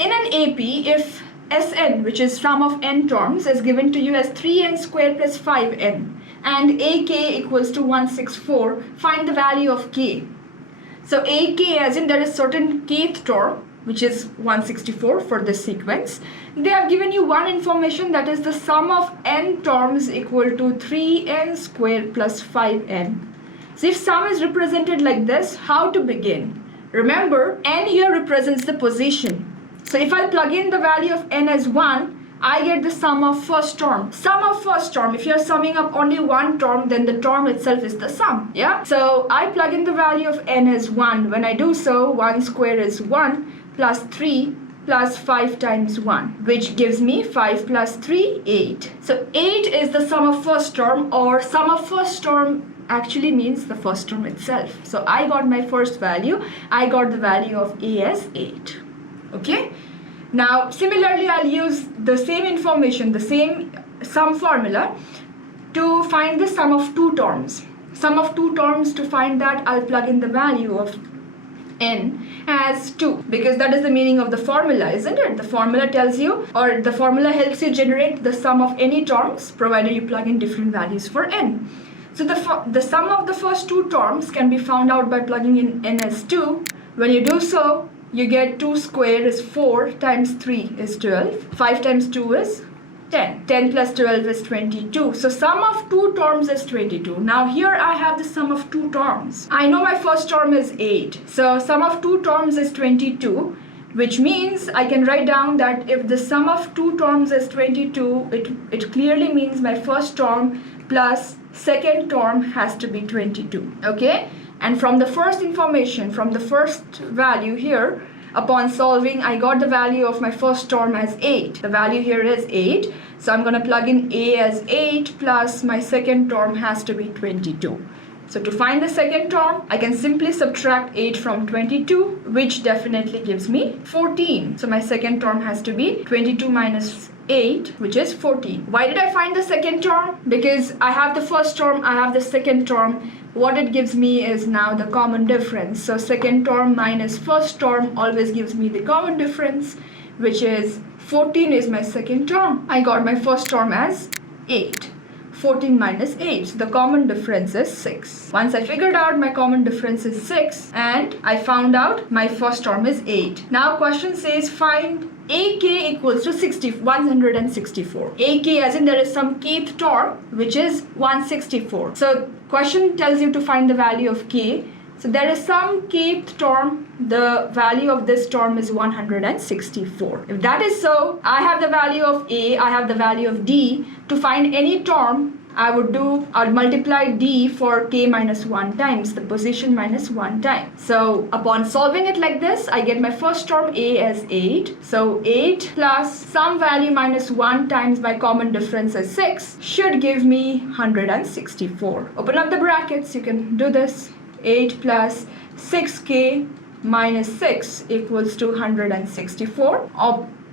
in an AP, if Sn, which is sum of n terms, is given to you as 3n squared plus 5n, and ak equals to 164, find the value of k. So ak, as in there is certain kth term, which is 164 for this sequence. They have given you one information, that is the sum of n terms equal to 3n squared plus 5n. So if sum is represented like this, how to begin? Remember, n here represents the position. So if I plug in the value of n as 1, I get the sum of first term. Sum of first term, if you are summing up only one term, then the term itself is the sum. Yeah. So I plug in the value of n as 1. When I do so, 1 square is 1 plus 3 plus 5 times 1, which gives me 5 plus 3, 8. So 8 is the sum of first term, or sum of first term actually means the first term itself. So I got my first value. I got the value of a as 8. Okay. Now similarly, I'll use the same information, the same sum formula to find the sum of two terms. Sum of two terms, to find that, I'll plug in the value of n as 2, because that is the meaning of the formula, isn't it? The formula tells you, or the formula helps you generate the sum of any terms, provided you plug in different values for n. So the sum of the first two terms can be found out by plugging in n as 2. When you do so, you get 2 squared is 4 times 3 is 12. 5 times 2 is 10. 10 plus 12 is 22. So sum of two terms is 22. Now here I have the sum of two terms. I know my first term is 8. So sum of two terms is 22, which means I can write down that if the sum of two terms is 22, it clearly means my first term plus second term has to be 22. Okay? And from the first information, from the first value here, upon solving, I got the value of my first term as 8. The value here is 8. So I'm going to plug in a as 8 plus my second term has to be 22. So to find the second term, I can simply subtract 8 from 22, which definitely gives me 14. So my second term has to be 22 minus 8, which is 14. Why did I find the second term? Because I have the first term, I have the second term. What it gives me is now the common difference. So second term minus first term always gives me the common difference, which is 14 is my second term. I got my first term as 8. 14 minus 8. So the common difference is 6. Once I figured out my common difference is 6, and I found out my first term is 8. Now question says find ak equals to 164. ak, as in there is some kth term, which is 164. So question tells you to find the value of k. So there is some kth term, the value of this term is 164. If that is so, I have the value of a, I have the value of d. To find any term, I'll multiply d for k minus 1 times, the position minus 1 time. So upon solving it like this, I get my first term a as 8. So 8 plus some value minus 1 times my common difference as 6 should give me 164. Open up the brackets, you can do this. 8 plus 6k minus 6 equals to 164.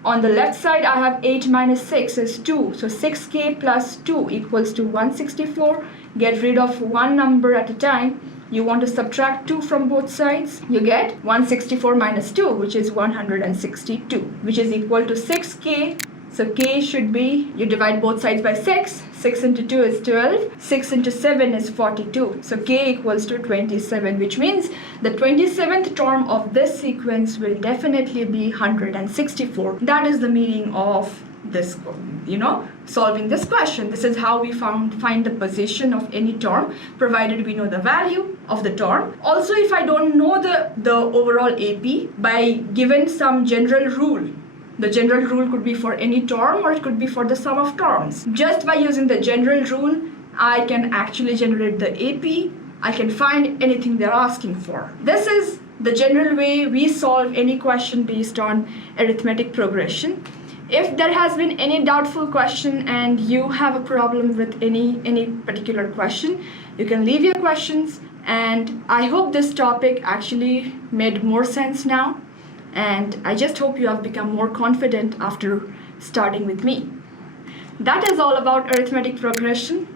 On the left side, I have 8 minus 6 is 2. So 6k plus 2 equals to 164. Get rid of one number at a time. You want to subtract 2 from both sides. You get 164 minus 2, which is 162, which is equal to 6k. So k should be, you divide both sides by 6. 6 into 2 is 12. 6 into 7 is 42. So k equals to 27, which means the 27th term of this sequence will definitely be 164. That is the meaning of this, solving this question. This is how we find the position of any term, provided we know the value of the term. Also, if I don't know the overall AP, by given some general rule, the general rule could be for any term or it could be for the sum of terms. Just by using the general rule, I can actually generate the AP. I can find anything they're asking for. This is the general way we solve any question based on arithmetic progression. If there has been any doubtful question and you have a problem with any particular question, you can leave your questions, and I hope this topic actually made more sense now. And I just hope you have become more confident after starting with me. That is all about arithmetic progression.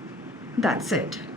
That's it.